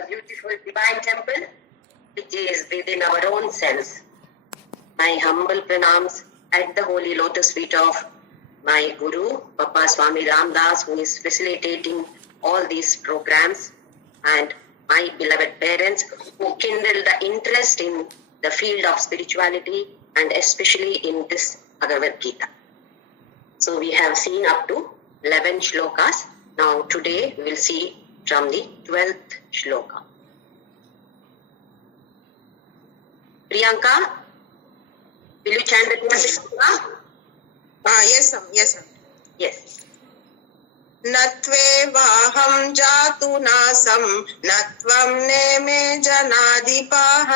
the beautiful divine temple which is within our own selves. My humble pranams at the holy lotus feet of my Guru, Papa Swami Ramdas, who is facilitating all these programs, and my beloved parents who kindled the interest in the field of spirituality and especially in this Bhagavadgita. So we have seen up to 11 shlokas. Now today we will see from the 12th shloka. Priyanka, will you chant the 12th shloka? Yes, sir. Yes, sir. Yes. नत्वेवाहं जातु नासं नत्वं नेमे जनाधिपाः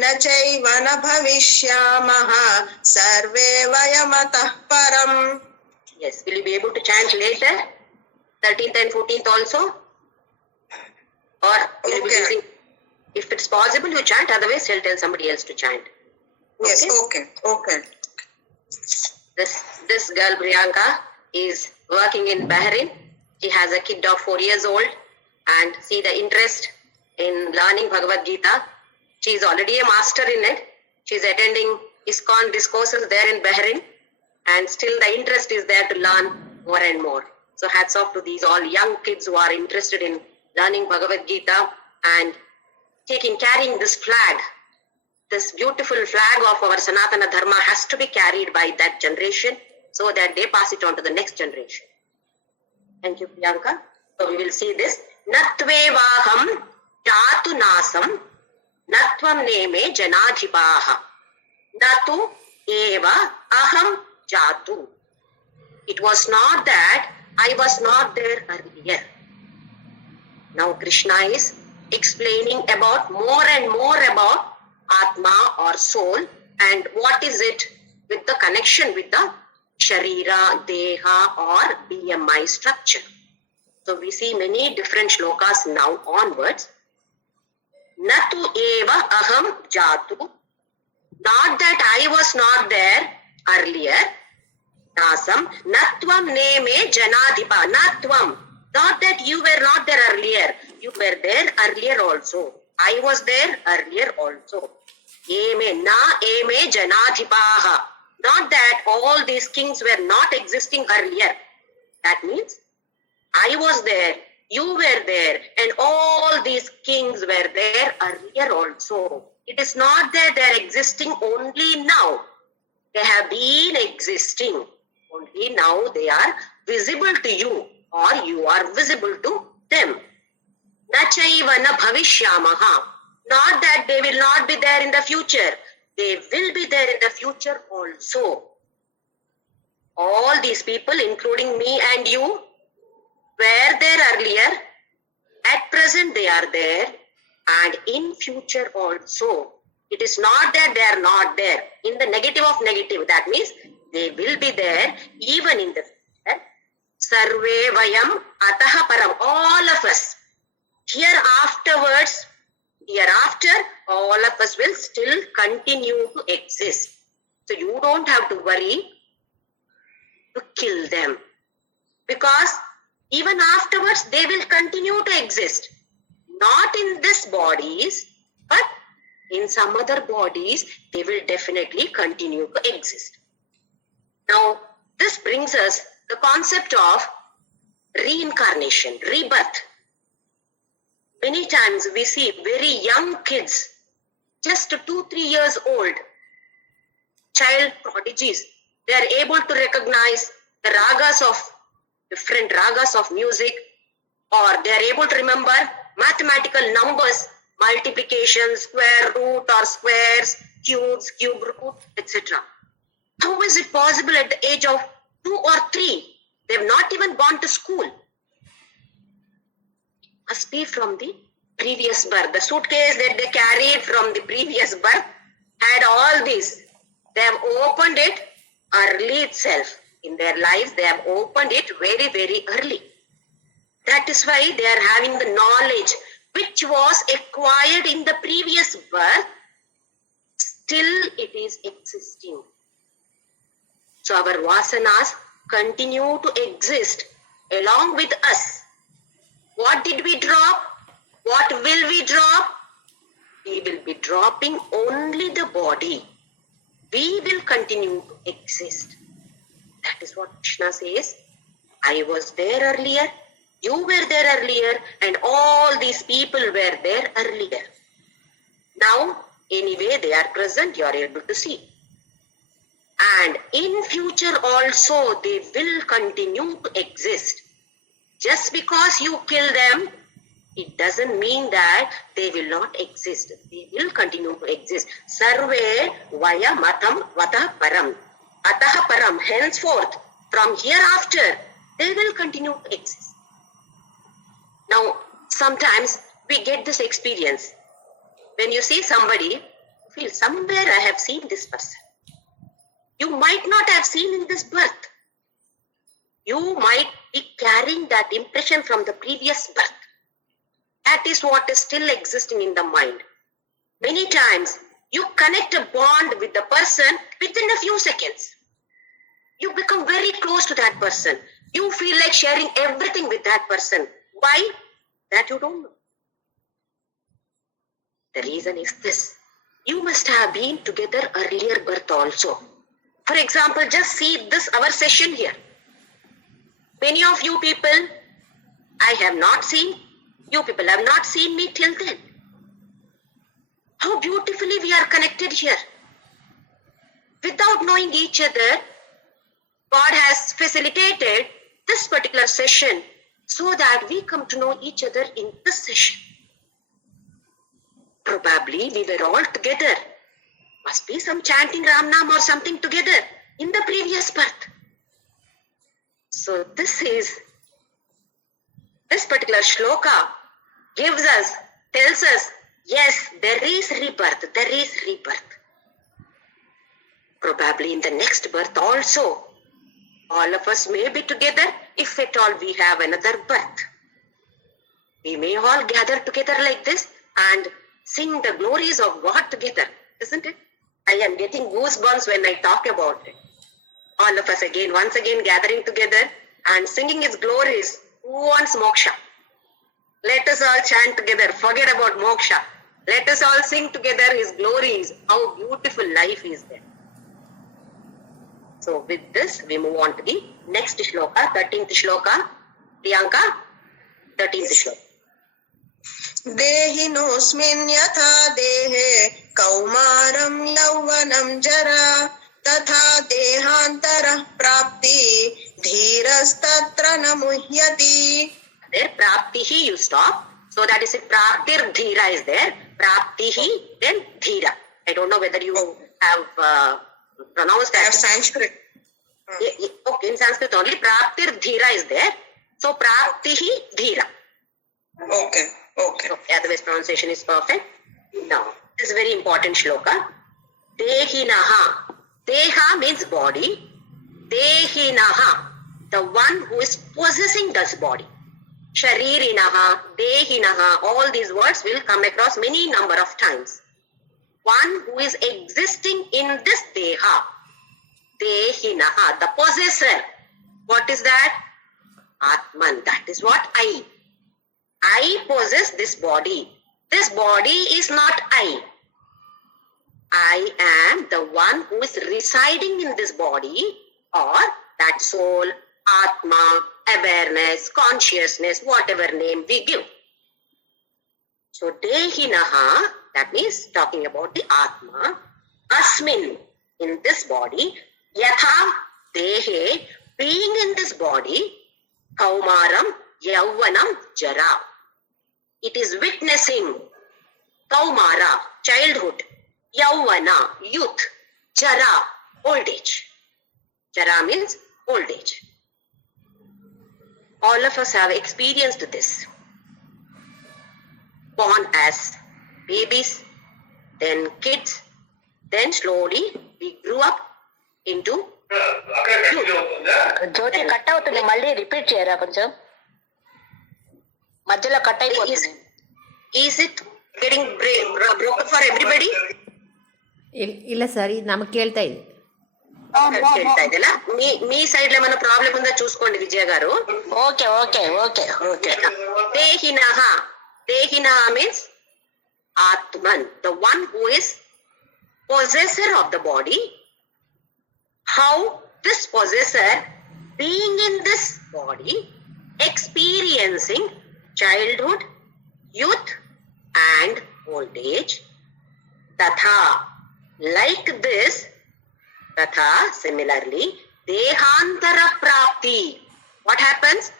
न चैव न भविष्यामः सर्वे वयमतः परम्. Yes, will you be able to chant later? 13th and 14th also? Or will you be using, if it's possible you chant, otherwise you'll tell somebody else to chant. Yes, okay. This girl Priyanka is working in Bahrain. She has a kid of 4 years old and see the interest in learning Bhagavad Gita. She is already a master in it. She is attending ISKCON discourses there in Bahrain and still the interest is there to learn more and more. So hats off to these all young kids who are interested in learning Bhagavad Gita and carrying this flag. This beautiful flag of our Sanatana Dharma has to be carried by that generation so that they pass it on to the next generation. Thank you, Priyanka. So we will see this. Natvevaham jatu nasam natvam neme janadhipaha natu eva aham jatu. It was not that I was not there earlier. Now Krishna is explaining about more and more about Atma or soul and what is it with the connection with the Sharira, Deha or BMI structure. So we see many different shlokas now onwards. Natu eva aham jatu. Not that I was not there earlier. Nasam. Natvam neme janadhipa. Natvam. Not that you were not there earlier. You were there earlier also. I was there earlier also. Eme na eme janadhipaha. Not that all these kings were not existing earlier. That means I was there, you were there, and all these kings were there earlier also. It is not that they are existing only now. They have been existing. Only now they are visible to you or you are visible to them. Nachaiva na bhavishyamaha. Not that they will not be there in the future. They will be there in the future also. All these people, including me and you, were there earlier. At present they are there. And in future also. It is not that they are not there. In the negative of negative, that means they will be there even in the future. Sarve vayam ataha param. All of us. Hereafter, all of us will still continue to exist. So you don't have to worry to kill them. Because even afterwards, they will continue to exist. Not in these bodies, but in some other bodies, they will definitely continue to exist. Now, this brings us the concept of reincarnation, rebirth. Many times we see very young kids, just 2-3 years old, child prodigies. They are able to recognize the ragas of different ragas of music, or they are able to remember mathematical numbers, multiplication, square root or squares, cubes, cube root, etc. How is it possible at the age of 2 or 3? They have not even gone to school. Must be from the previous birth. The suitcase that they carried from the previous birth had all this. They have opened it early itself. In their lives, they have opened it very, very early. That is why they are having the knowledge which was acquired in the previous birth. Still it is existing. So our vasanas continue to exist along with us. What did we drop? What will we drop? We will be dropping only the body. We will continue to exist. That is what Krishna says. I was there earlier, you were there earlier, and all these people were there earlier. Now, anyway, they are present, you are able to see. And in future also, they will continue to exist. Just because you kill them, it doesn't mean that they will not exist. They will continue to exist. Sarve vaya matam vatah param. Atah param, henceforth, from hereafter, they will continue to exist. Now, sometimes we get this experience. When you see somebody, you feel somewhere I have seen this person. You might not have seen in this birth. You might be carrying that impression from the previous birth. That is what is still existing in the mind. Many times, you connect a bond with the person within a few seconds. You become very close to that person. You feel like sharing everything with that person. Why? That you don't know. The reason is this. You must have been together earlier birth also. For example, just see this, our session here. Many of you people, I have not seen. You people have not seen me till then. How beautifully we are connected here. Without knowing each other, God has facilitated this particular session so that we come to know each other in this session. Probably we were all together. Must be some chanting Ram Nam or something together in the previous birth. So this particular shloka tells us, yes, there is rebirth, there is rebirth. Probably in the next birth also, all of us may be together if at all we have another birth. We may all gather together like this and sing the glories of God together, isn't it? I am getting goosebumps when I talk about it. All of us once again gathering together and singing His glories. Who wants moksha? Let us all chant together. Forget about moksha. Let us all sing together His glories. How beautiful life is there. So with this, we move on to the next shloka, 13th shloka. Priyanka, 13th shloka. देहिनोऽस्मिन् यथा देहे कौमारं यौवनं जरा तथा देहान्तरः प्राप्ति धीरस्तत्र न मुह्यति. There praptihi you stop. So that is it. Praptir dhira is there. Praptihi then dhira. I don't know whether you have pronounced that. I have Sanskrit. Okay, in Sanskrit only. Praptir dhira is there. So praptihi dhira. Okay. Otherwise pronunciation is perfect. Now, this is very important shloka. Dehinaha. Deha means body. Dehinaha, the one who is possessing this body. Sharirinaha, Dehinaha, all these words will come across many number of times. One who is existing in this Deha. Dehinaha, the possessor. What is that? Atman, that is what I. I possess this body. This body is not I. I am the one who is residing in this body, or that soul, Atma, awareness, consciousness, whatever name we give. So Dehinaha, that means talking about the Atma, Asmin, in this body, Yatha Dehe, being in this body, Kaumaram, Yauvanam, Jara. It is witnessing Kaumara, childhood, Yauvana, youth, Jara, old age. Jara means old age. All of us have experienced this. Born as babies, then kids, then slowly we grew up into youth. Jyothi cut అవుతుంది, మళ్ళీ repeat చేయరా కొంచెం, మధ్యలో cut అయిపోతుంది. Is it getting broken for everybody? ಇಲ್ಲ sir, ಇದು ನಮಗೆ ಕೇಳ್ತಾ ಇದೆ. ಕೇಳ್ತಾ ಇದೆಯಲ್ಲ? మీ సైడ్ లో ఏమైనా ప్రాబ్లం ఉందా చూసుకోండి విజయ గారు. Okay okay okay okay. దేహినః, Dehina means Atman, the one who is possessor of the body. How this possessor, being in this body, experiencing childhood, youth and old age, tatha, like this, tatha, similarly, dehantara prapti. What happens?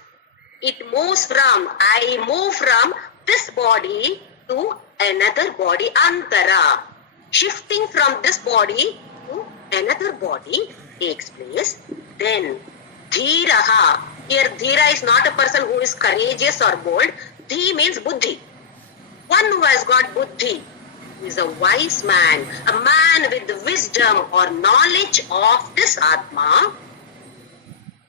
It moves from, I move from this body to another body, antara. Shifting from this body to another body takes place. Then, dhiraha. Here, dhira is not a person who is courageous or bold. Dhi means buddhi. One who has got buddhi is a wise man, a man with wisdom or knowledge of this Atma.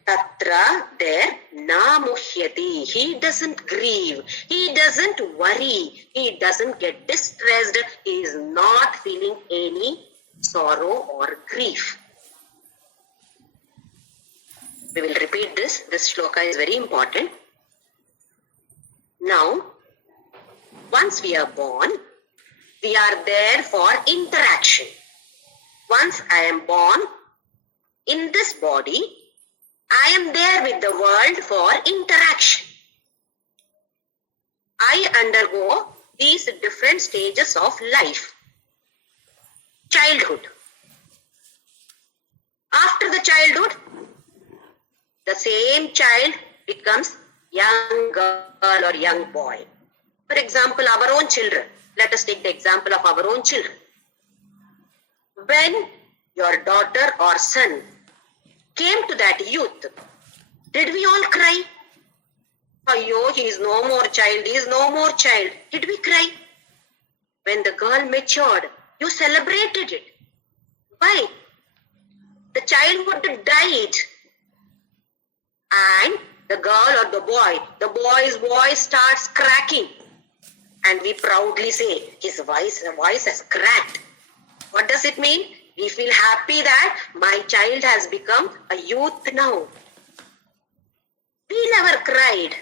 Tatra, there, na muhyati. He doesn't grieve. He doesn't worry. He doesn't get distressed. He is not feeling any sorrow or grief. We will repeat this. This shloka is very important. Now, once we are born, we are there for interaction. Once I am born in this body, I am there with the world for interaction. I undergo these different stages of life. Childhood. After the childhood, the same child becomes young girl or young boy. For example, our own children. Let us take the example of our own children. When your daughter or son came to that youth, did we all cry? Ayyo, he is no more child, he is no more child. Did we cry? When the girl matured, you celebrated it. Why? The childhood died. And the girl or the boy's voice starts cracking. And we proudly say, his voice has cracked. What does it mean? We feel happy that my child has become a youth now. We never cried.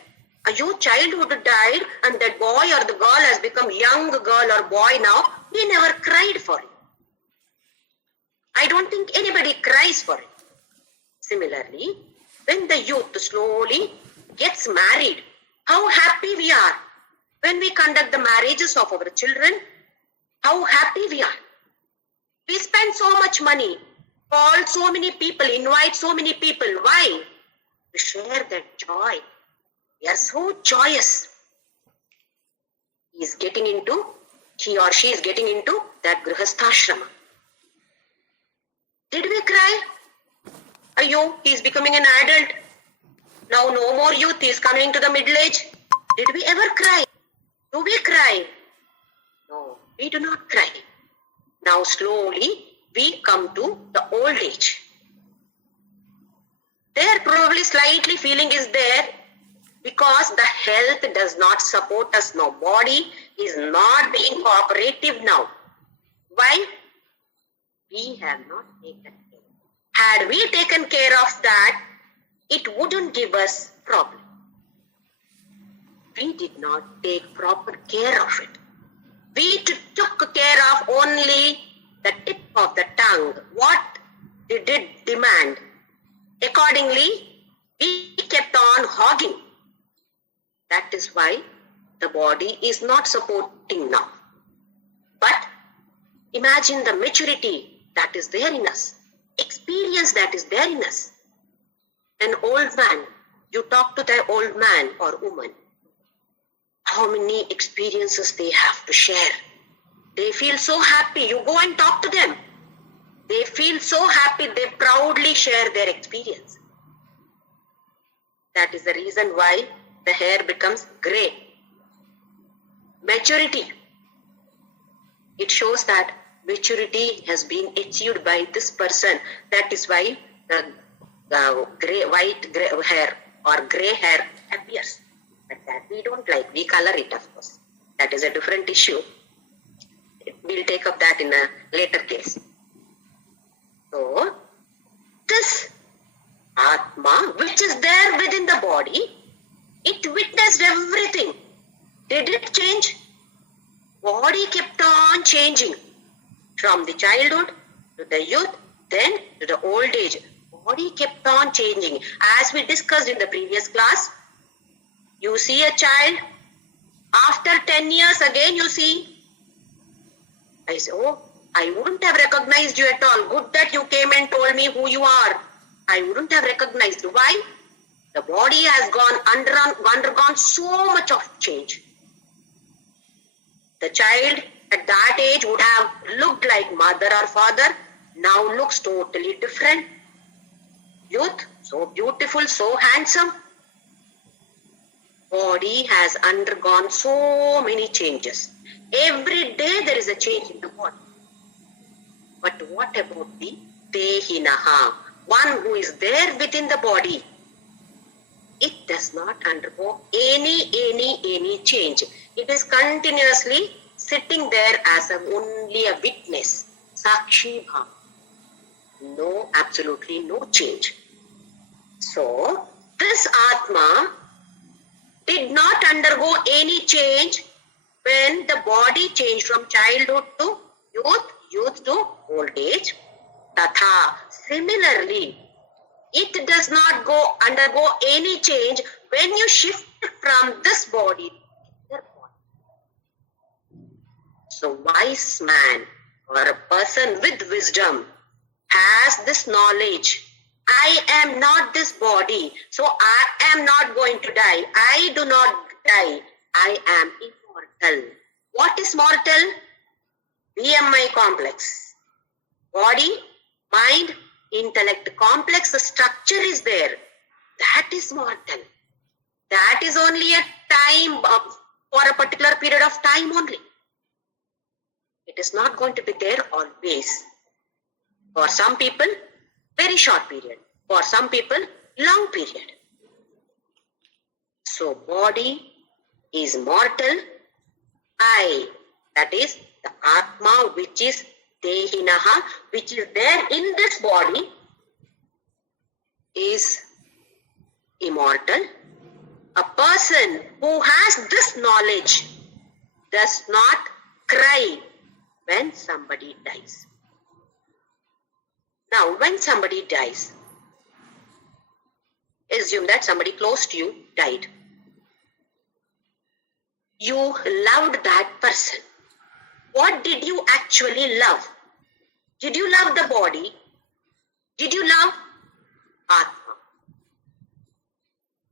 A youth childhood died and that boy or the girl has become young girl or boy now. We never cried for it. I don't think anybody cries for it. Similarly, when the youth slowly gets married, how happy we are. When we conduct the marriages of our children, how happy we are. We spend so much money, call so many people, invite so many people. Why? To share that joy. We are so joyous. He or she is getting into that grihastha-ashrama. Did we cry? Ayyo, he is becoming an adult. Now no more youth, he is coming to the middle age. Did we ever cry? Do we cry? No, we do not cry. Now slowly we come to the old age. There probably slightly feeling is there because the health does not support us now. Body is not being cooperative now. Why? We have not taken care. Had we taken care of that, it wouldn't give us problem. We did not take proper care of it. We took care of only the tip of the tongue, what it did demand. Accordingly, we kept on hogging. That is why the body is not supporting now. But imagine the maturity that is there in us, experience that is there in us. An old man, you talk to the old man or woman, how many experiences they have to share. They feel so happy. You go and talk to them. They feel so happy. They proudly share their experience. That is the reason why the hair becomes grey. Maturity. It shows that maturity has been achieved by this person. That is why the white hair or grey hair appears. But that we don't like. We color it, of course. That is a different issue. We'll take up that in a later case. So, this Atma, which is there within the body, it witnessed everything. Did it change? Body kept on changing from the childhood to the youth, then to the old age. Body kept on changing. As we discussed in the previous class, you see a child, after 10 years again you see. I say, oh, I wouldn't have recognized you at all. Good that you came and told me who you are. I wouldn't have recognized you. Why? The body has undergone so much of change. The child at that age would have looked like mother or father, now looks totally different. Youth, so beautiful, so handsome. Body has undergone so many changes. Every day there is a change in the body. But what about the Tehinaha, one who is there within the body? It does not undergo any change. It is continuously sitting there as only a witness. Sakshi Bhava. No, absolutely no change. So, this Atma did not undergo any change when the body changed from childhood to youth, youth to old age. Tatha, similarly, it does not undergo any change when you shift from this body to another body. So wise man or a person with wisdom has this knowledge. I am not this body, so I am not going to die. I do not die. I am immortal. What is mortal? BMI complex. Body, mind, intellect complex, the structure is there. That is mortal. That is only a time for a particular period of time only. It is not going to be there always. For some people, very short period. For some people, long period. So body is mortal. I, that is the Atma, which is Tehinaha, which is there in this body, is immortal. A person who has this knowledge does not cry when somebody dies. Now, when somebody dies, assume that somebody close to you died. You loved that person. What did you actually love? Did you love the body? Did you love Atma?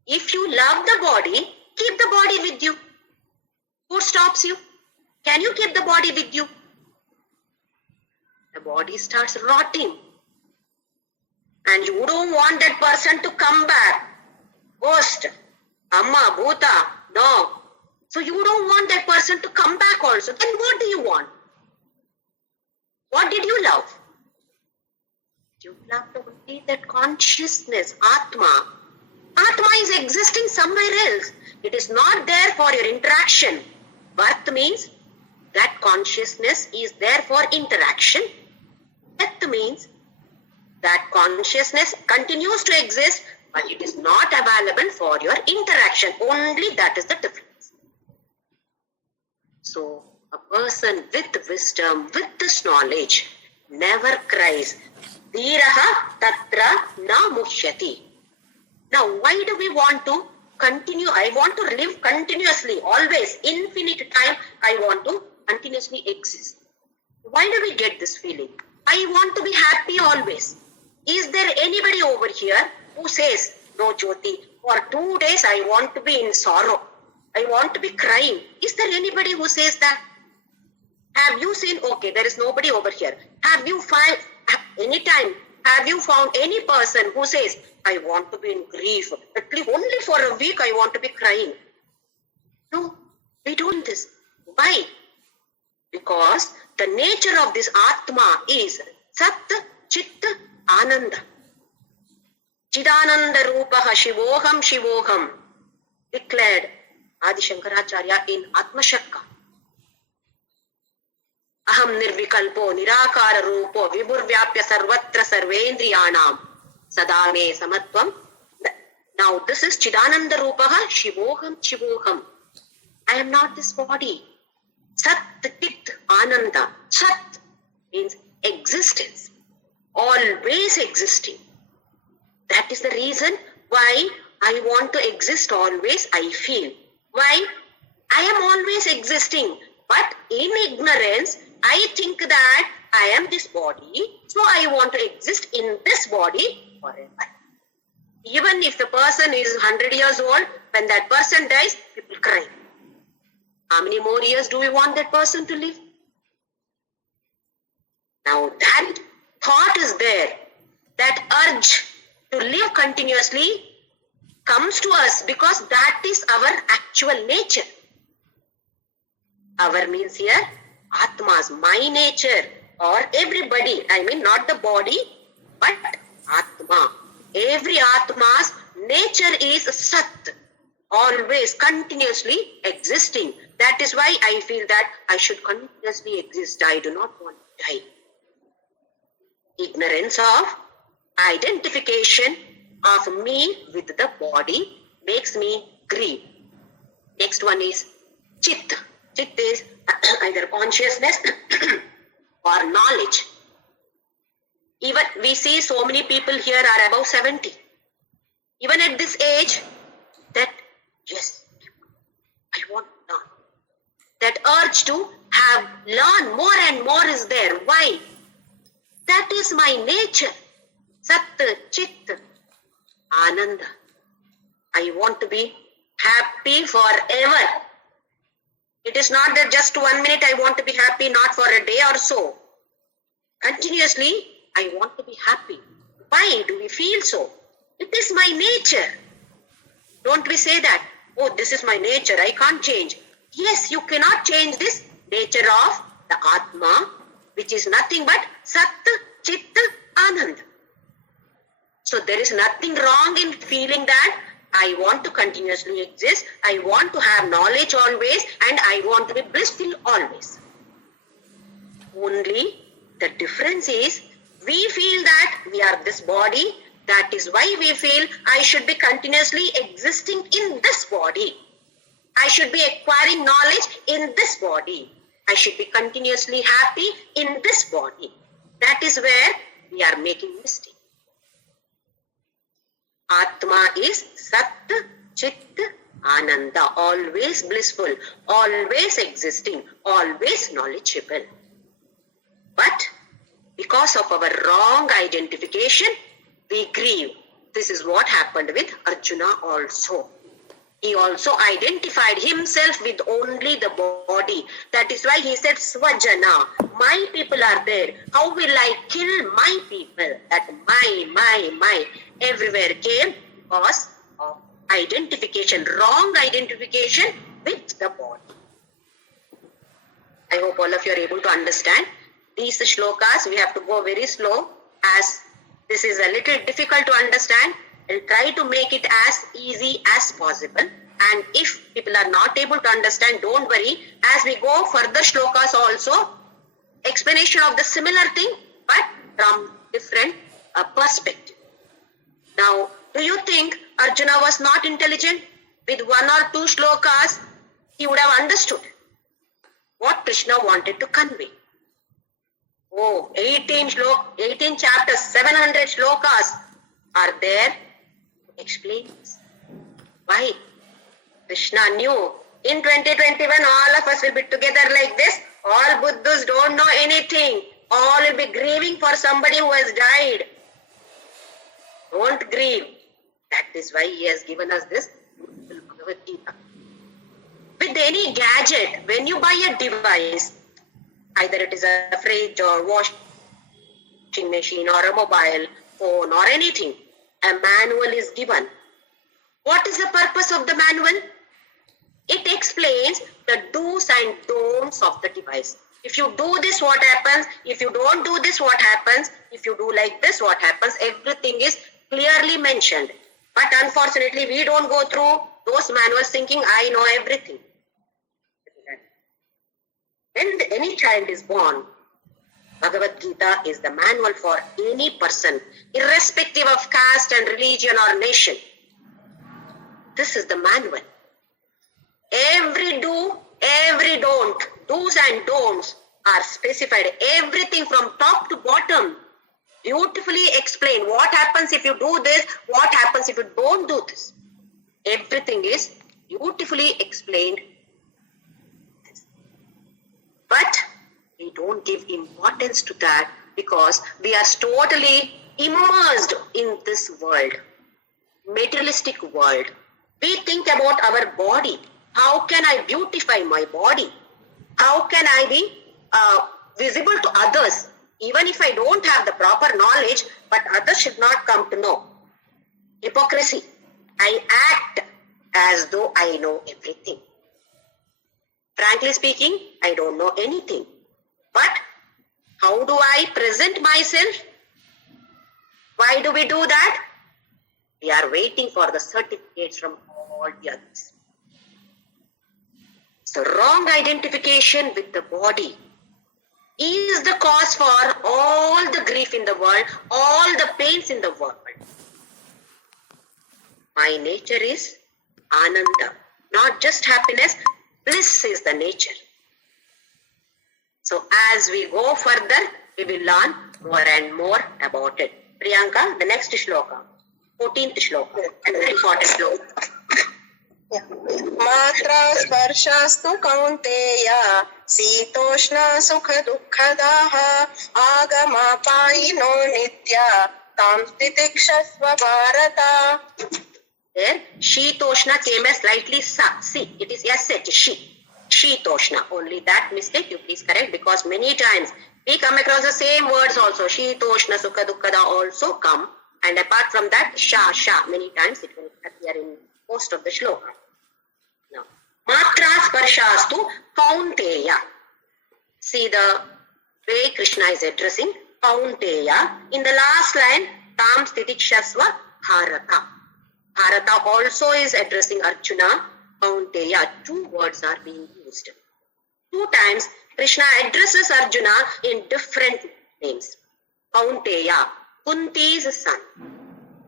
If you love the body, keep the body with you. Who stops you? Can you keep the body with you? The body starts rotting. And you don't want that person to come back. Ghost, Amma, Bhuta, no. So you don't want that person to come back also. Then what do you want? What did you love? You loved only that consciousness, Atma. Atma is existing somewhere else. It is not there for your interaction. Birth means that consciousness is there for interaction. Death means that consciousness continues to exist, but it is not available for your interaction. Only that is the difference. So, a person with wisdom, with this knowledge, never cries. Dhiraha tatra na mushyati. Now, why do we want to continue? I want to live continuously, always, infinite time. I want to continuously exist. Why do we get this feeling? I want to be happy always. Is there anybody over here who says, no, Jyoti, for 2 days I want to be in sorrow. I want to be crying. Is there anybody who says that? Have you seen? Okay, there is nobody over here. Have you found any person who says, I want to be in grief? At least only for a week I want to be crying. No, we don't this. Why? Because the nature of this Atma is Sat, Chit, Ananda. Chidananda Rupaha Shivoham Shivoham, declared Adi Shankaracharya in Atma Shakka. Aham nirvikalpo nirakara rupo vibhurvyapya sarvatra sarvendriyanam sadame samatvam. Now this is Chidananda Rupaha Shivoham Shivoham. I am not this body. Sat, Chit, Ananda. Sat means existence, always existing. That is the reason why I want to exist always, I feel. Why? I am always existing, but in ignorance, I think that I am this body, so I want to exist in this body forever. Even if the person is 100 years old, when that person dies, people cry. How many more years do we want that person to live? Now that thought is there, that urge to live continuously comes to us because that is our actual nature. Our means here, Atma's, my nature, or everybody, I mean not the body, but Atma. Every Atma's nature is Sat, always continuously existing. That is why I feel that I should continuously exist. I do not want to die. Ignorance of identification of me with the body makes me grieve. Next one is Chit. Chit is either consciousness or knowledge. Even we see so many people here are above 70. Even at this age, that yes, I want to learn. That urge to have learn more and more is there. Why? That is my nature. Sat, Chit, Ananda. I want to be happy forever. It is not that just 1 minute I want to be happy, not for a day or so. Continuously, I want to be happy. Why do we feel so? It is my nature. Don't we say that, oh, this is my nature, I can't change. Yes, you cannot change this nature of the Atma, which is nothing but Sat, Chit, Anand. So there is nothing wrong in feeling that I want to continuously exist, I want to have knowledge always, and I want to be blissful always. Only the difference is, we feel that we are this body, that is why we feel I should be continuously existing in this body. I should be acquiring knowledge in this body. I should be continuously happy in this body. That is where we are making mistake. Atma is Sat, Chit, Ananda, always blissful, always existing, always knowledgeable. But because of our wrong identification, we grieve. This is what happened with Arjuna also. He also identified himself with only the body. That is why he said, Swajana, my people are there. How will I kill my people? That my, everywhere came because of identification, wrong identification with the body. I hope all of you are able to understand. These shlokas, we have to go very slow as this is a little difficult to understand. I'll try to make it as easy as possible. And if people are not able to understand, don't worry. As we go further shlokas also, explanation of the similar thing, but from different perspective. Now, do you think Arjuna was not intelligent? With 1 or 2 shlokas, he would have understood what Krishna wanted to convey. Oh, 18 chapters, 700 shlokas are there to explain this. Why? Krishna knew in 2021 all of us will be together like this. All Buddhas don't know anything. All will be grieving for somebody who has died. Don't grieve. That is why he has given us this Bhagavadgita. With any gadget, when you buy a device, either it is a fridge or washing machine or a mobile phone or anything, a manual is given. What is the purpose of the manual? It explains the do's and don'ts of the device. If you do this, what happens? If you don't do this, what happens? If you do like this, what happens? Everything is clearly mentioned. But unfortunately, we don't go through those manuals thinking, I know everything. When any child is born, Bhagavad-gita is the manual for any person, irrespective of caste and religion or nation. This is the manual. Every do, every don't, do's and don'ts are specified. Everything from top to bottom. Beautifully explained. What happens if you do this? What happens if you don't do this? Everything is beautifully explained. But we don't give importance to that because we are totally immersed in this world, materialistic world. We think about our body. How can I beautify my body? How can I be visible to others? Even if I don't have the proper knowledge, but others should not come to know. Hypocrisy. I act as though I know everything. Frankly speaking, I don't know anything. But how do I present myself? Why do we do that? We are waiting for the certificates from all the others. So wrong identification with the body is the cause for all the grief in the world, all the pains in the world. My nature is Ananda, not just happiness, bliss is the nature. So as we go further, we will learn more and more about it. Priyanka, the next shloka, 14th shloka, and very important shloka. मात्रा स्पर्शास्तु कौन्तेय शीतोष्ण सुख दुःखदाः आगमापायिनो नित्या तां तितिक्षस्व Bharat. There, Shitoshna came as slightly sa. See, it is SH, she. Shitoshna. Only that mistake you please correct because many times we come across the same words also. Shitoshna, Sukha, Dukkada also come. And apart from that, Sha, many times it will appear in most of the shloka. Now, Matra Sparshastu Kaunteya. See the way Krishna is addressing Kaunteya. In the last line, Tam Stitikshasva Bharata. Bharata also is addressing Arjuna. Kaunteya. Two words are being used. Two times Krishna addresses Arjuna in different names. Kaunteya, Kunti's son.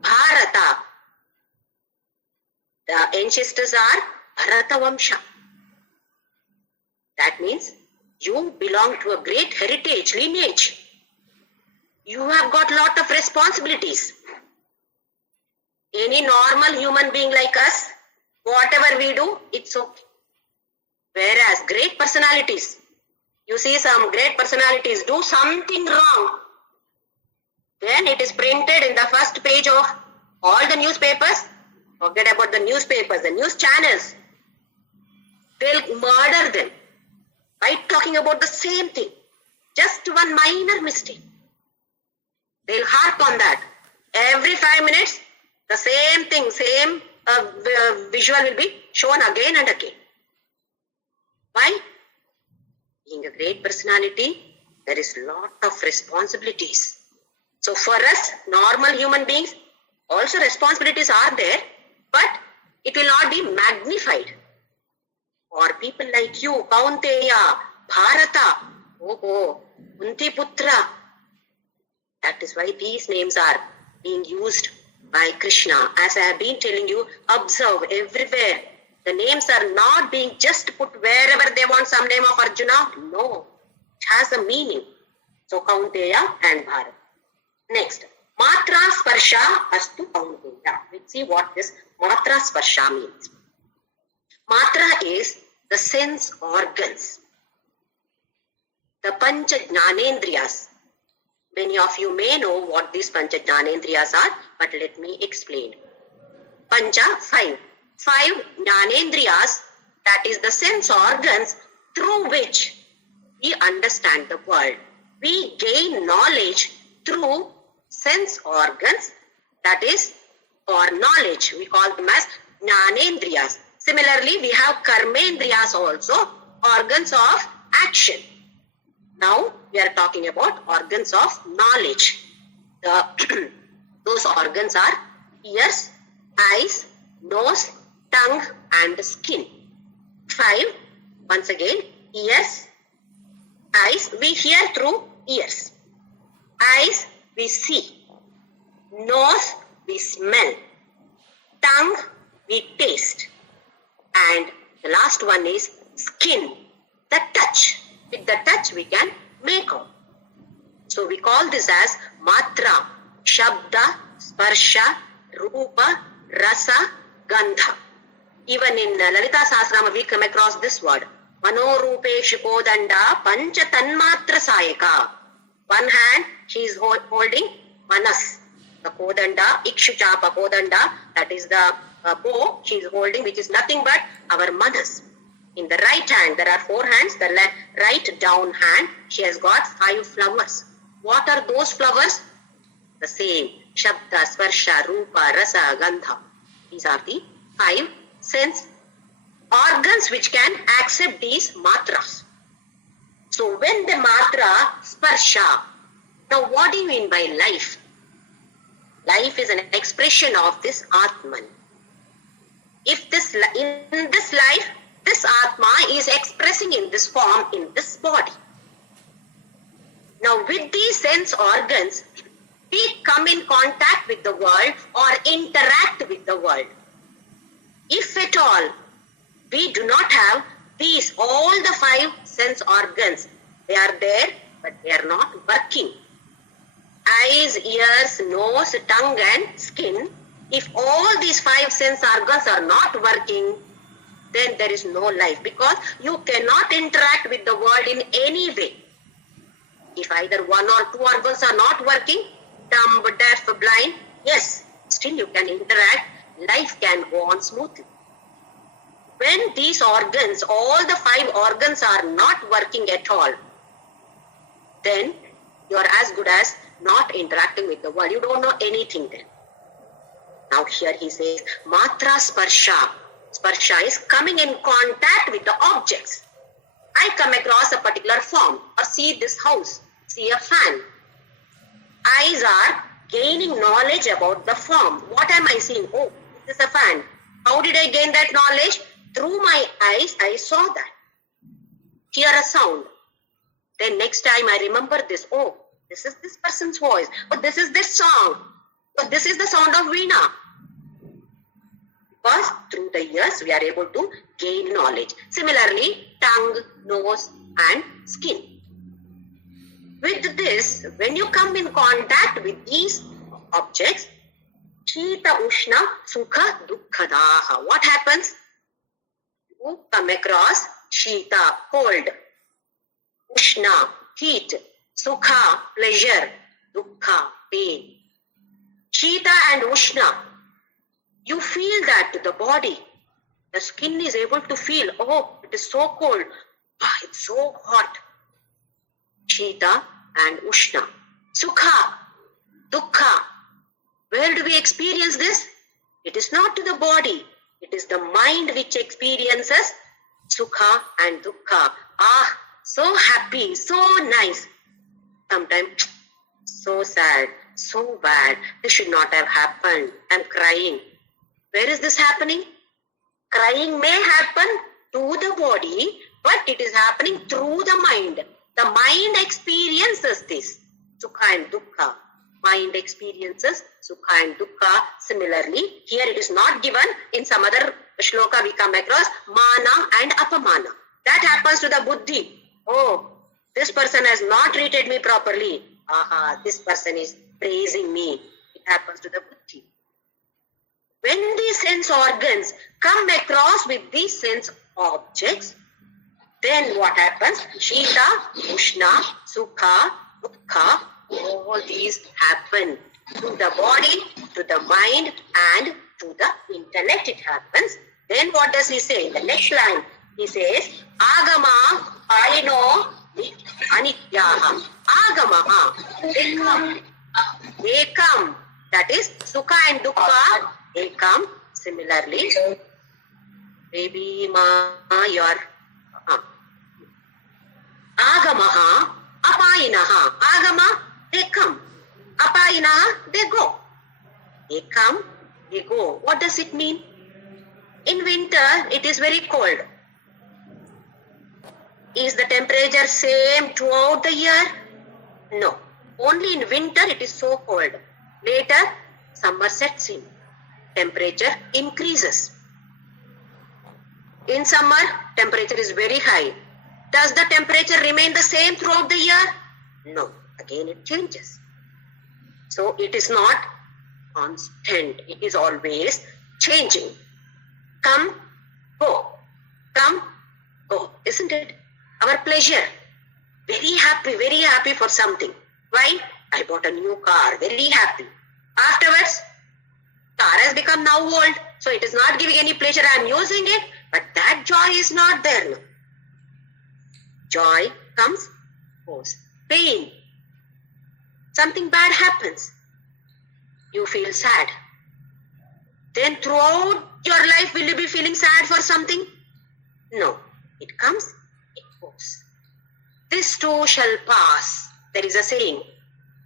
Bharata. The ancestors are Bharata Vamsha. That means you belong to a great heritage, lineage. You have got lot of responsibilities. Any normal human being like us, whatever we do, it's okay. Whereas great personalities, you see some great personalities do something wrong. Then it is printed in the first page of all the newspapers. Forget about the newspapers, the news channels. They'll murder them by talking about the same thing. Just one minor mistake. They'll harp on that. Every 5 minutes, the same thing, same visual will be shown again and again. Why? Being a great personality, there is a lot of responsibilities. So for us, normal human beings, also responsibilities are there, but it will not be magnified. For people like you, Kaunteya, Bharata, Kunti Putra, that is why these names are being used by Krishna. As I have been telling you, observe everywhere. The names are not being just put wherever they want some name of Arjuna. No, it has a meaning. So Kaunteya and Bharata. Next, Matra Sparsha Astu Kaunteya. Let's see what this Matra Sparsha means. Matra is the sense organs. The Pancha Jnanendriyas. Many of you may know what these Pancha Jnanendriyas are, but let me explain. Pancha, 5. 5 Jnanendriyas, that is the sense organs through which we understand the world. We gain knowledge through sense organs, that is for knowledge. We call them as Jnanendriyas. Similarly, we have Karmendriyas also, organs of action. Now, we are talking about organs of knowledge. Those organs are ears, eyes, nose, tongue and skin. 5, once again, ears, eyes, we hear through ears. Eyes, we see. Nose, we smell. Tongue, we taste. And The last one is skin, the touch. With the touch we can make out. So we call this as matra, shabda, sparsha, rupa, rasa, gandha. Even in Lalita Sahasranama we come across this word. Manorupeshu kodanda pancha tanmatra sayaka. One hand she is holding manas. The kodanda, ikshuchapa kodanda, that is the bow she is holding, which is nothing but our manas. In the right hand, there are 4 hands. The right down hand, she has got 5 flowers. What are those flowers? The same. Shabda, Sparsha, Rupa, Rasa, Gandha. These are the 5 sense organs which can accept these matras. So when the matra, Sparsha, now what do you mean by life? Life is an expression of this Atman. If in this life, this Atma is expressing in this form, in this body. Now with these sense organs, we come in contact with the world or interact with the world. If at all we do not have these, all the 5 sense organs, they are there but they are not working. Eyes, ears, nose, tongue and skin, if all these 5 sense organs are not working, then there is no life, because you cannot interact with the world in any way. If either 1 or 2 organs are not working, dumb, deaf, blind, yes, still you can interact, life can go on smoothly. When these organs, all the 5 organs are not working at all, then you are as good as not interacting with the world. You don't know anything then. Now here he says, matra sparsha. Sparsha is coming in contact with the objects. I come across a particular form or see this house, see a fan. Eyes are gaining knowledge about the form. What am I seeing? Oh, this is a fan. How did I gain that knowledge? Through my eyes, I saw that. Hear a sound. Then next time I remember this. Oh, this is this person's voice. Oh, this is this song. Oh, this is the sound of Veena. Because through the ears we are able to gain knowledge. Similarly, tongue, nose and skin. With this, when you come in contact with these objects, Shita, Ushna, Sukha, Dukkadaha. What happens? You come across Shita, cold, Ushna, heat, Sukha, pleasure, Dukkha, pain. Shita and Ushna, you feel that to the body. The skin is able to feel, oh, it is so cold, it's so hot. Shita and Ushna. Sukha, Dukkha. Where do we experience this? It is not to the body. It is the mind which experiences Sukha and Dukkha. Ah, so happy, so nice. Sometimes so sad, so bad. This should not have happened. I'm crying. Where is this happening? Crying may happen to the body, but it is happening through the mind. The mind experiences this, Sukha and Dukkha. Mind experiences Sukha and Dukkha. Similarly, here it is not given. In some other shloka we come across Mana and Apamana. That happens to the Buddhi. Oh, this person has not treated me properly. Aha, this person is praising me. It happens to the Buddhi. When these sense organs come across with these sense objects, then what happens? Shita, Ushna, Sukha, Dukkha, all these happen to the body, to the mind and to the intellect it happens. Then what does he say? In the next line, he says, Agama, Ayino, Anityaha. Agamaha, they come. They come. That is, Sukha and Dukkha, they come. Similarly, maybe your Agamaha, Apayinaha. Agama, they come. Apayinaha, they go. They come, they go. What does it mean? In winter, it is very cold. Is the temperature same throughout the year? No. Only in winter it is so cold. Later, summer sets in. Temperature increases. In summer, temperature is very high. Does the temperature remain the same throughout the year? No. Again it changes. So it is not constant. It is always changing. Come, go. Come, go. Isn't it? Our pleasure. Very happy for something. Why? I bought a new car. Very happy. Afterwards, car has become now old. So it is not giving any pleasure. I am using it. But that joy is not there now. Joy comes, goes. Pain. Something bad happens. You feel sad. Then throughout your life, will you be feeling sad for something? No. It comes, it goes. This too shall pass. There is a saying.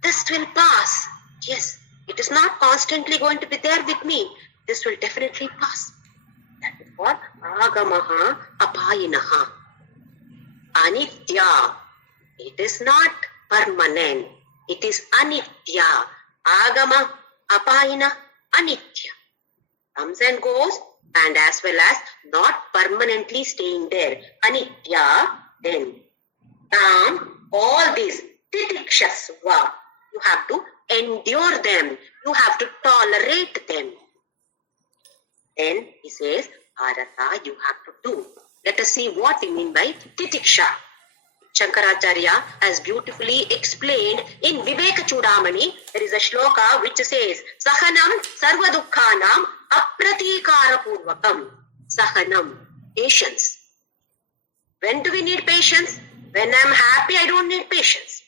This will pass. Yes. It is not constantly going to be there with me. This will definitely pass. That is what agamaha apayinaha. Anitya. It is not permanent. It is anitya. Agama apayina anitya. Comes and goes, and as well as not permanently staying there. Anitya, then all these titikshasva. You have to endure them. You have to tolerate them. Then he says, Bharata, you have to do. Let us see what we mean by titiksha. Shankaracharya has beautifully explained in Viveka Chudamani. There is a shloka which says, Sahanam sarva dukkhanam apratikara purvakam. Sahanam, patience. When do we need patience? When I am happy, I don't need patience.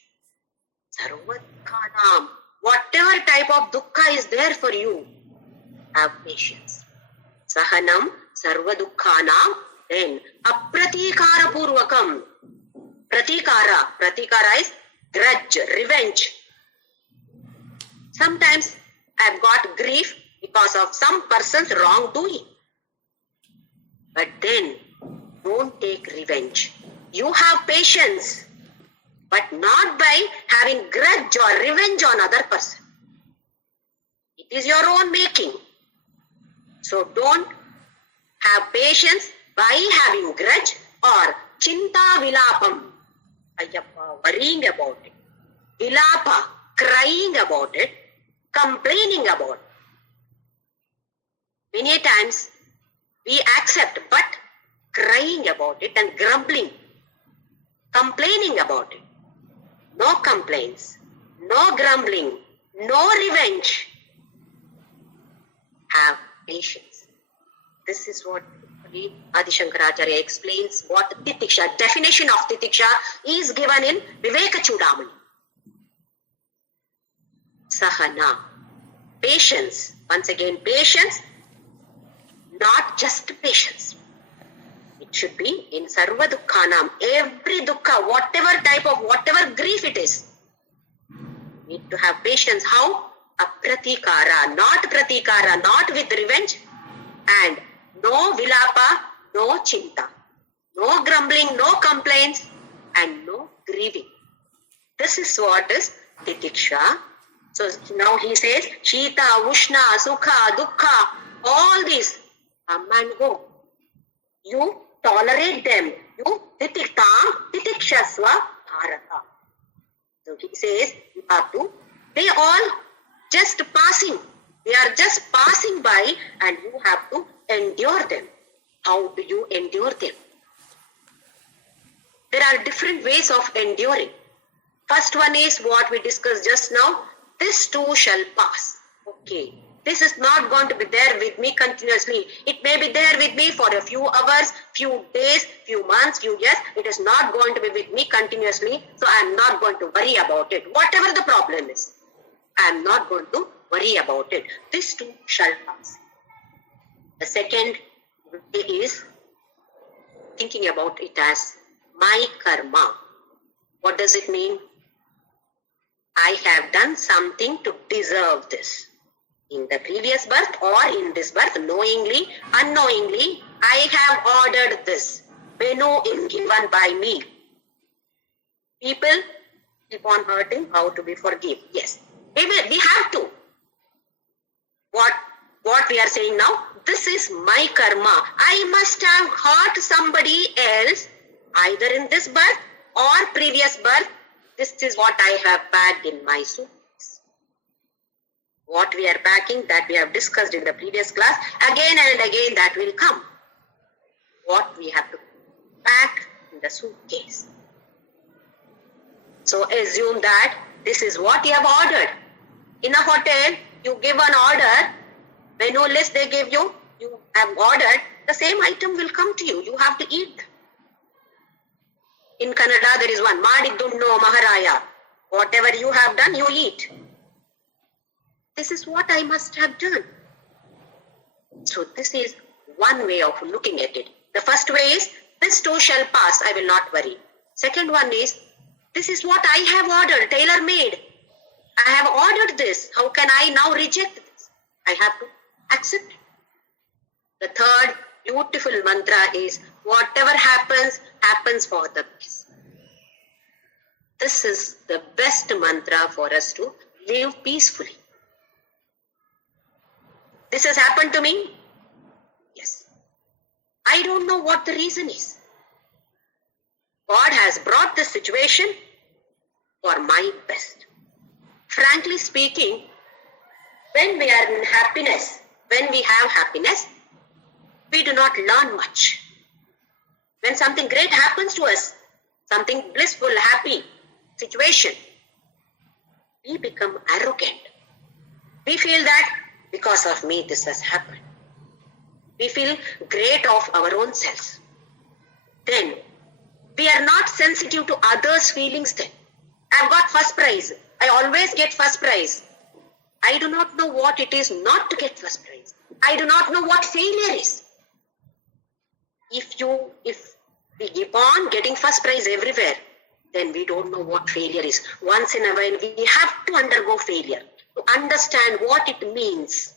Sarva dukkhanam. Whatever type of dukkha is there for you, have patience. Sahanam sarva dukkhanam, then apratikara purvakam. Pratikara is grudge, revenge. Sometimes I have got grief because of some person's wrongdoing. But then, don't take revenge. You have patience, but not by having grudge or revenge on other person. It is your own making. So don't have patience by having grudge or chinta vilapam. Worrying about it. Vilapa, crying about it, complaining about it. Many times we accept, but crying about it and grumbling, complaining about it. No complaints, no grumbling, no revenge. Have patience. This is what Adi Shankaracharya explains what titiksha, definition of titiksha is given in Viveka Chudamani. Sahana, patience. Once again, patience, not just patience. It should be in sarva dukkhanam, every dukkha, whatever type of, whatever grief it is. Need to have patience. How? Apratikara, not pratikara, not with revenge, and no vilapa, no chinta, no grumbling, no complaints, and no grieving. This is what is titiksha. So now he says, Shita, Ushna, Sukha, Dukkha, all these come and go. You tolerate them. You titikshasva bharata. So he says, you have to, they all just passing. They are just passing by and you have to endure them. How do you endure them? There are different ways of enduring. First one is what we discussed just now. This too shall pass. Okay. This is not going to be there with me continuously. It may be there with me for a few hours, few days, few months, few years. It is not going to be with me continuously. So I am not going to worry about it. Whatever the problem is, I am not going to worry about it. This too shall pass. The second way is thinking about it as my karma. What does it mean? I have done something to deserve this. In the previous birth or in this birth, knowingly, unknowingly, I have ordered this. Menu is given by me. People keep on hurting, how to be forgive? Yes. We have to. What what we are saying now, this is my karma. I must have hurt somebody else, either in this birth or previous birth. This is what I have packed in my suitcase. What we are packing, that we have discussed in the previous class, again and again that will come. What we have to pack in the suitcase. So assume that this is what you have ordered. In a hotel, you give an order. When no less they give you, you have ordered, the same item will come to you. You have to eat them. In Kannada, there is one, Madidunno Maharaya. Whatever you have done, you eat. This is what I must have done. So this is one way of looking at it. The first way is, this too shall pass, I will not worry. Second one is, this is what I have ordered, tailor-made. I have ordered this. How can I now reject this? I have to accept it. The third beautiful mantra is, whatever happens, happens for the best. This is the best mantra for us to live peacefully. This has happened to me? Yes. I don't know what the reason is. God has brought this situation for my best. Frankly speaking, when we are in happiness, when we have happiness, we do not learn much. When something great happens to us, something blissful, happy situation, we become arrogant. We feel that because of me this has happened. We feel great of our own selves. Then we are not sensitive to others' feelings then. I've got first prize. I always get first prize. I do not know what it is not to get first prize. I do not know what failure is. If we keep on getting first prize everywhere, then we don't know what failure is. Once in a while, we have to undergo failure to understand what it means.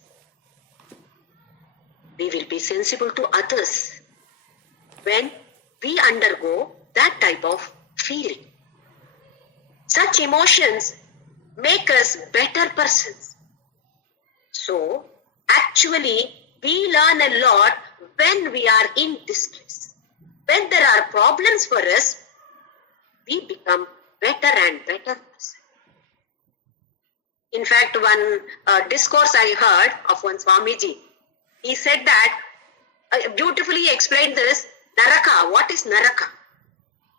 We will be sensible to others when we undergo that type of feeling. Such emotions make us better persons. So, actually, we learn a lot when we are in distress. When there are problems for us, we become better and better persons. In fact, one discourse I heard of one Swamiji, he said that, beautifully explained this, Naraka. What is Naraka?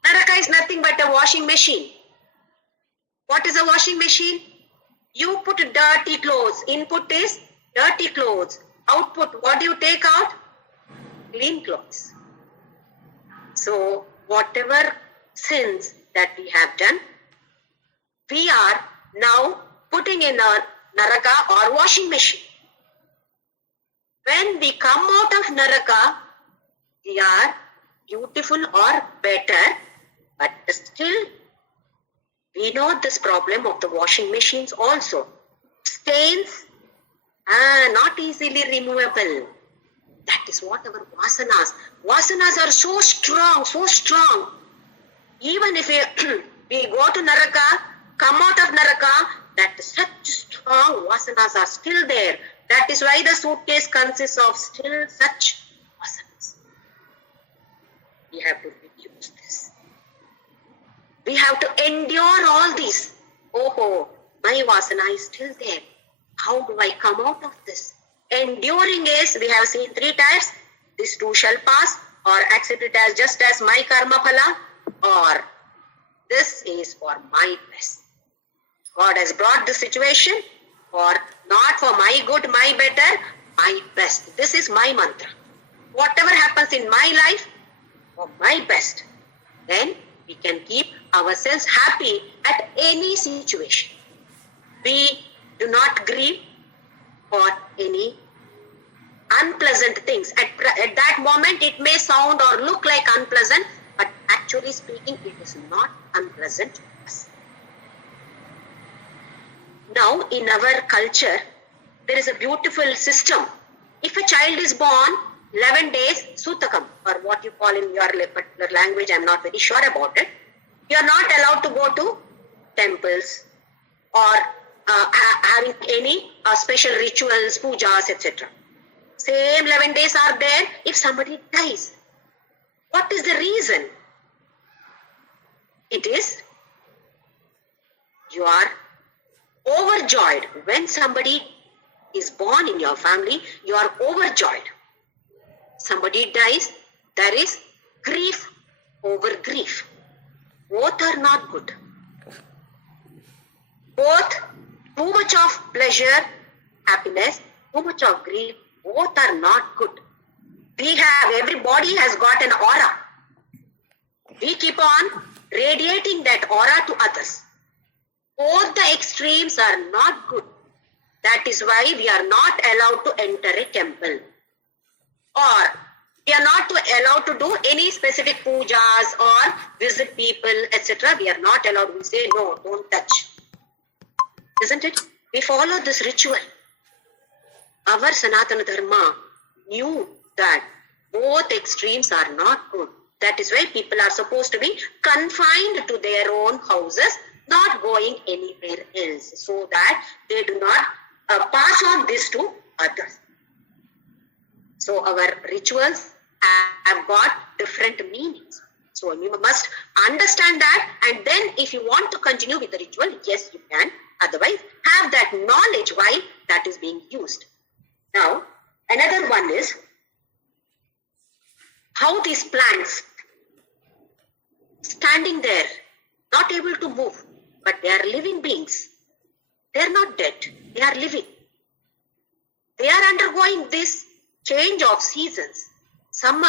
Naraka is nothing but a washing machine. What is a washing machine? You put dirty clothes. Input is dirty clothes. Output, what do you take out? Clean clothes. So, whatever sins that we have done, we are now putting in a Naraka or washing machine. When we come out of Naraka, we are beautiful or better, but still we know this problem of the washing machines also. Stains are not easily removable. That is what our vasanas. Vasanas are so strong. Even if we go to Naraka, come out of Naraka, that such strong vasanas are still there. That is why the suitcase consists of still such vasanas. We have to reduce this. We have to endure all these. Oh, my vasana is still there. How do I come out of this? Enduring is, we have seen 3 types. This too shall pass, or accept it as just as my karma phala, or this is for my best. God has brought this situation for not for my good, my better, my best. This is my mantra. Whatever happens in my life, for my best, then we can keep ourselves happy at any situation. We do not grieve for any unpleasant things. At that moment, it may sound or look like unpleasant, but actually speaking, it is not unpleasant to us. Now, in our culture, there is a beautiful system. If a child is born, 11 days, Sutakam, or what you call in your particular language, I am not very sure about it. You are not allowed to go to temples or having any special rituals, pujas, etc. Same 11 days are there if somebody dies. What is the reason? It is you are overjoyed. When somebody is born in your family, you are overjoyed. Somebody dies, there is grief over grief. Both are not good. Both, too much of pleasure, happiness, too much of grief, both are not good. Everybody has got an aura. We keep on radiating that aura to others. Both the extremes are not good. That is why we are not allowed to enter a temple. Or we are not allowed to do any specific pujas or visit people, etc. We are not allowed. We say, no, don't touch. Isn't it? We follow this ritual. Our Sanatana Dharma knew that both extremes are not good. That is why people are supposed to be confined to their own houses, not going anywhere else, so that they do not pass on this to others. So our rituals have got different meanings. So you must understand that, and then if you want to continue with the ritual, yes, you can. Otherwise, have that knowledge while that is being used. Now, another one is how these plants standing there, not able to move, but they are living beings. They are not dead. They are living. They are undergoing this change of seasons. Summer,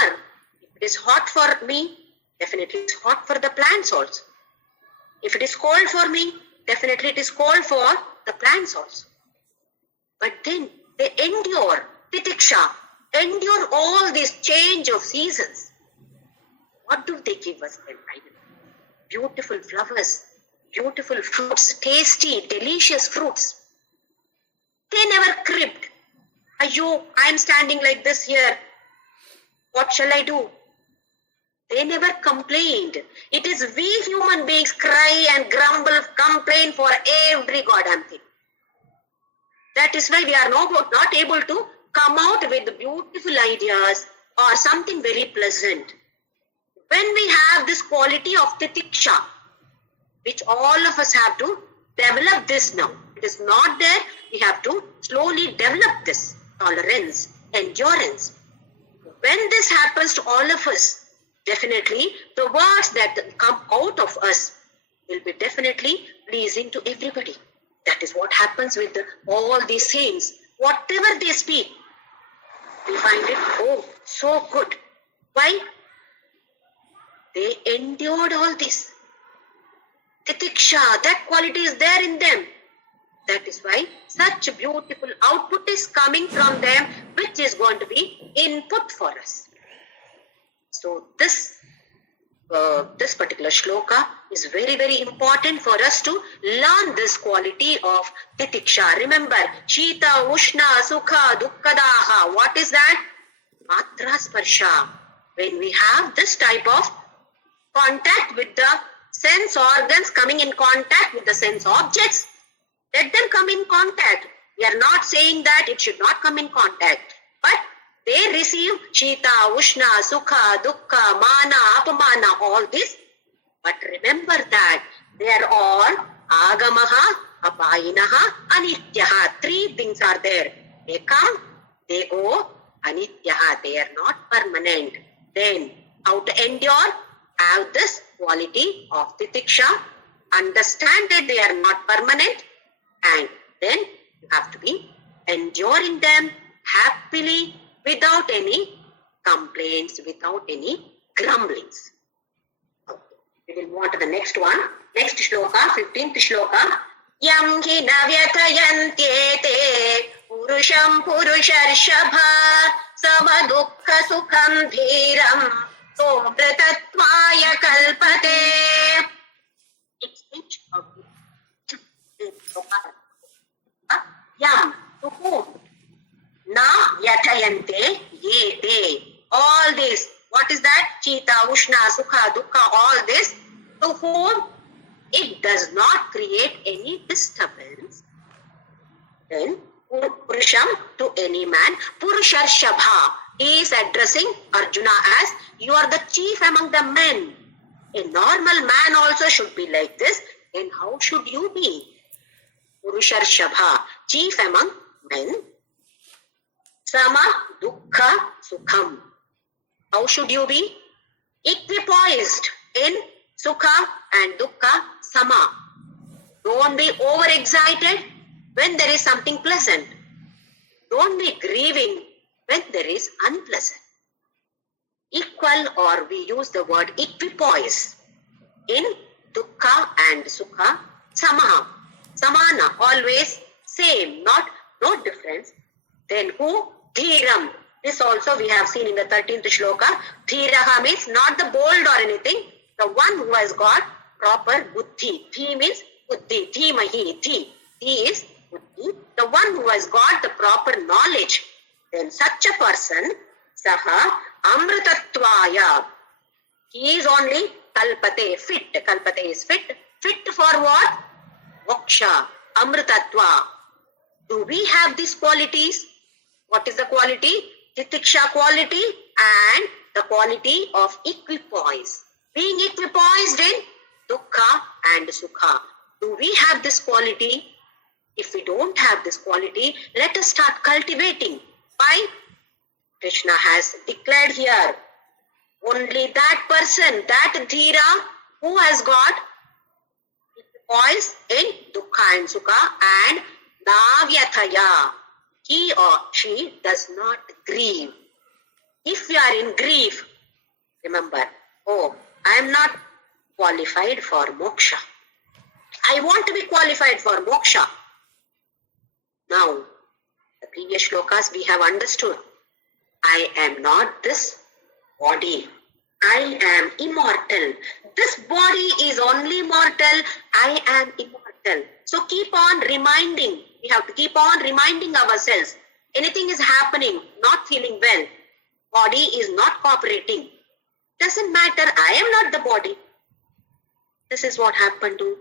if it is hot for me, definitely it's hot for the plants also. If it is cold for me, definitely it is cold for the plants also. But then they endure, titiksha, endure all this change of seasons. What do they give us then? Beautiful flowers, beautiful fruits, tasty, delicious fruits. They never cribbed. Ayyo, I am standing like this here. What shall I do? They never complained. It is we human beings cry and grumble, complain for every goddamn thing. That is why we are not able to come out with beautiful ideas or something very pleasant. When we have this quality of titiksha, which all of us have to develop this now. It is not there. We have to slowly develop this tolerance, endurance. When this happens to all of us, definitely the words that come out of us will be definitely pleasing to everybody. That is what happens with all these saints. Whatever they speak, we find it, oh, so good. Why? They endured all this. Titiksha, that quality is there in them. That is why such beautiful output is coming from them, which is going to be input for us. So this particular shloka is very, very important for us to learn this quality of titiksha. Remember, Shita, Ushna, Sukha, Dukkadaha. What is that? Matra Sparsha. When we have this type of contact with the sense organs, coming in contact with the sense objects, let them come in contact. We are not saying that it should not come in contact, but they receive Shita, Ushna, Sukha, Dukkha, Mana, Apamana, all this. But remember that they are all Agamaha, Apayinaha, Anityaha. Three things are there. They come, they go, Anityaha. They are not permanent. Then how to endure? Have this quality of titiksha. Understand that they are not permanent, and then you have to be enduring them happily, without any complaints, without any grumblings. Okay. We will move on to the next one. Next shloka, 15th shloka. Yam hi navyatayantyete purusham purusharshabha sama dukkha sukham dhiram somritattvaya kalpate. It's each of the Yam, to whom? Na yatayante yete. All this. What is that? Chita, Ushna, Sukha, Dukkha, all this. To whom it does not create any disturbance Then Purusham to any man. Purusharshabha. He is addressing Arjuna as you are the chief among the men. A normal man also should be like this. Then how should you be? Purusharshabha, chief among men. Sama dukkha sukham. How should you be? Equipoised in sukha and dukkha sama. Don't be overexcited when there is something pleasant. Don't be grieving when there is unpleasant. Equal, or we use the word equipoise in dukkha and sukha, samaha, samana, always same, no difference. Then who? Dhiram. This also we have seen in the 13th shloka. Dhiraha means not the bold or anything, the one who has got proper buddhi. Dhi means buddhi, dhimahi, dhi. Dhi is buddhi, the one who has got the proper knowledge. Then such a person, saha amritatvaya. He is only kalpate, fit. Kalpate is fit. Fit for what? Moksha, amritatva. Do we have these qualities? What is the quality? Titiksha quality and the quality of equipoise. Being equipoised in dukkha and sukha. Do we have this quality? If we don't have this quality, let us start cultivating. Why? Krishna has declared here, only that person, that dhira, who has got equipoise in dukkha and sukha and navyathaya. He or she does not grieve. If you are in grief, remember, oh, I am not qualified for moksha. I want to be qualified for moksha. Now, the previous shlokas we have understood. I am not this body. I am immortal. This body is only mortal. I am immortal. So keep on reminding. We have to keep on reminding ourselves. Anything is happening, not feeling well. Body is not cooperating. Doesn't matter. I am not the body. This is what happened to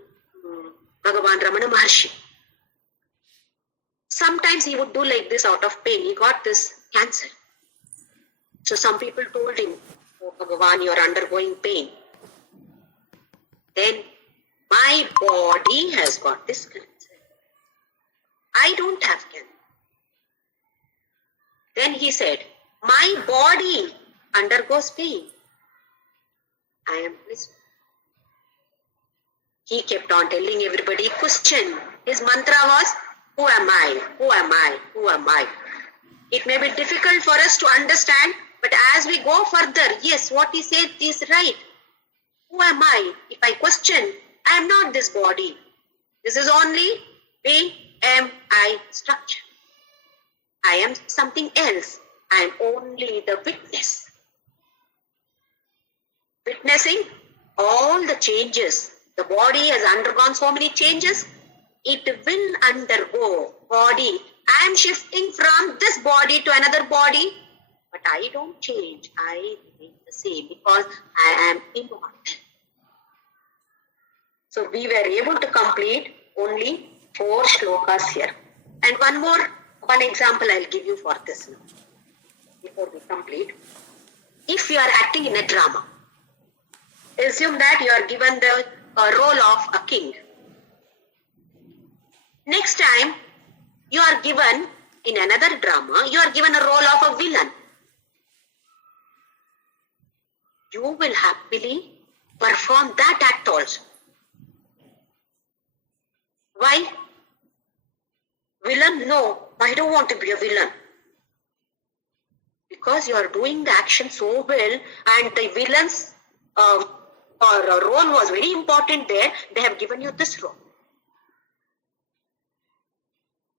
Bhagavan Ramana Maharshi. Sometimes he would do like this out of pain. He got this cancer. So some people told him, oh Bhagavan, you are undergoing pain. Then my body has got this cancer. I don't have cancer. Then he said, my body undergoes pain. I am blissful. He kept on telling everybody, question. His mantra was, who am I? Who am I? Who am I? It may be difficult for us to understand, but as we go further, yes, what he said is right. Who am I? If I question, I am not this body. This is only BMI structure. I am something else. I am only the witness. Witnessing all the changes. The body has undergone so many changes. It will undergo. Body. I am shifting from this body to another body. But I don't change. I remain the same because I am immortal. So we were able to complete only 4 shlokas here. And one example I'll give you for this now. Before we complete. If you are acting in a drama, assume that you are given the role of a king. Next time, you are given in another drama, you are given a role of a villain. You will happily perform that act also. Why? Villain? No, I don't want to be a villain. Because you are doing the action so well and the villain's role was very important there, they have given you this role.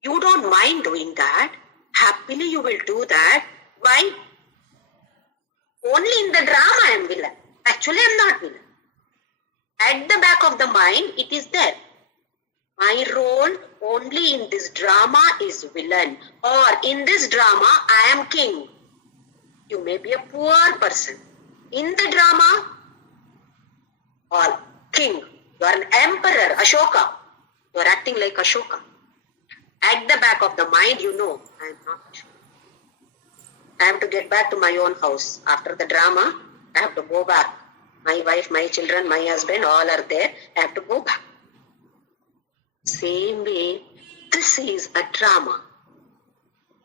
You don't mind doing that. Happily you will do that. Why? Only in the drama I am villain. Actually I am not villain. At the back of the mind, it is there. My role only in this drama is villain. Or in this drama, I am king. You may be a poor person. In the drama, or king. You are an emperor, Ashoka. You are acting like Ashoka. At the back of the mind, you know, I am not sure. I have to get back to my own house. After the drama, I have to go back. My wife, my children, my husband, all are there. I have to go back. Same way, this is a drama.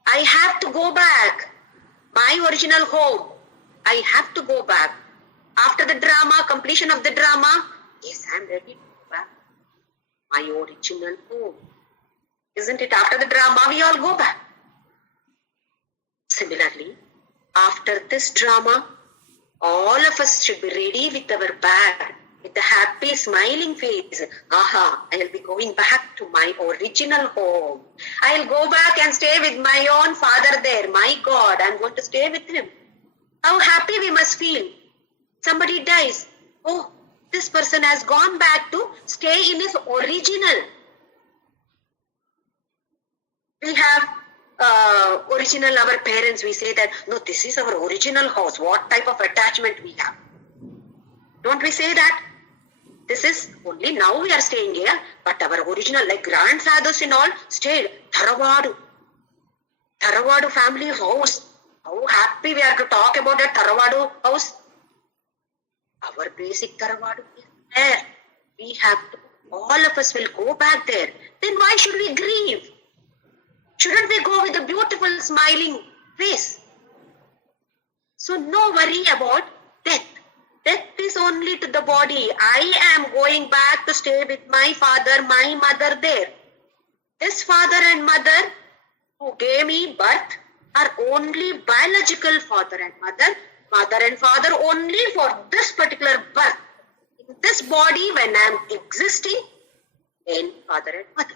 I have to go back. My original home. I have to go back. After the drama, completion of the drama, yes, I am ready to go back. My original home. Isn't it? After the drama, we all go back. Similarly, after this drama, all of us should be ready with our bag, with a happy, smiling face. Aha, I will be going back to my original home. I will go back and stay with my own Father there, my God. I am going to stay with Him. How happy we must feel. Somebody dies. Oh, this person has gone back to stay in his original. We have original, our parents, we say that, no, this is our original house. What type of attachment we have? Don't we say that? This is only now we are staying here, but our original, like grandfathers and all, stayed. Tharavadu family house. How happy we are to talk about that Tharavadu house. Our basic Tharavadu is there. We have to, all of us will go back there. Then why should we grieve? Shouldn't we go with a beautiful smiling face? So no worry about death. Death is only to the body. I am going back to stay with my father, my mother there. This father and mother who gave me birth are only biological father and father only for this particular birth. In this body, when I am existing, then father and mother.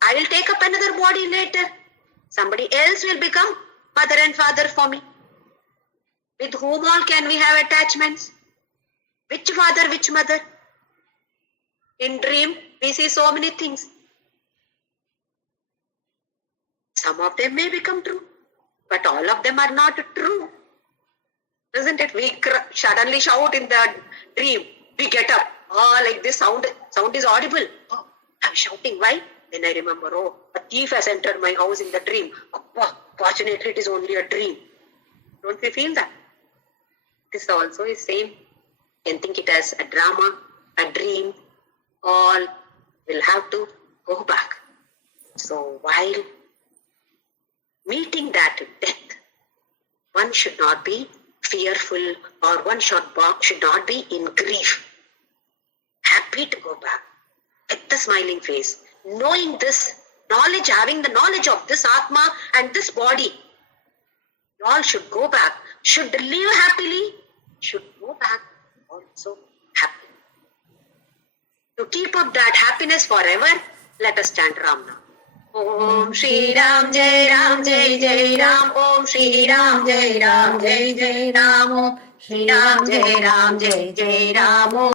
I will take up another body later. Somebody else will become mother and father for me. With whom all can we have attachments? Which father, which mother? In dream, we see so many things. Some of them may become true, but all of them are not true. Isn't it? We suddenly shout in the dream. We get up. Oh, like this sound is audible. Oh, I'm shouting. Why? Then I remember, oh, a thief has entered my house in the dream. Oh, fortunately, it is only a dream. Don't we feel that? This also is same. You can think it as a drama, a dream. All will have to go back. So while meeting that death, one should not be fearful or one should not be in grief. Happy to go back with the smiling face. Knowing this knowledge, having the knowledge of this Atma and this body, you all should go back, should live happily, should go back also happy. To keep up that happiness forever, let us chant Ram Nam. Om Shri Ram Jai Ram Jai Jai Ram. Om Shri Ram Jai Ram Jai Jai Ram. Om Shri Ram Jai Ram Jai Jai Ram.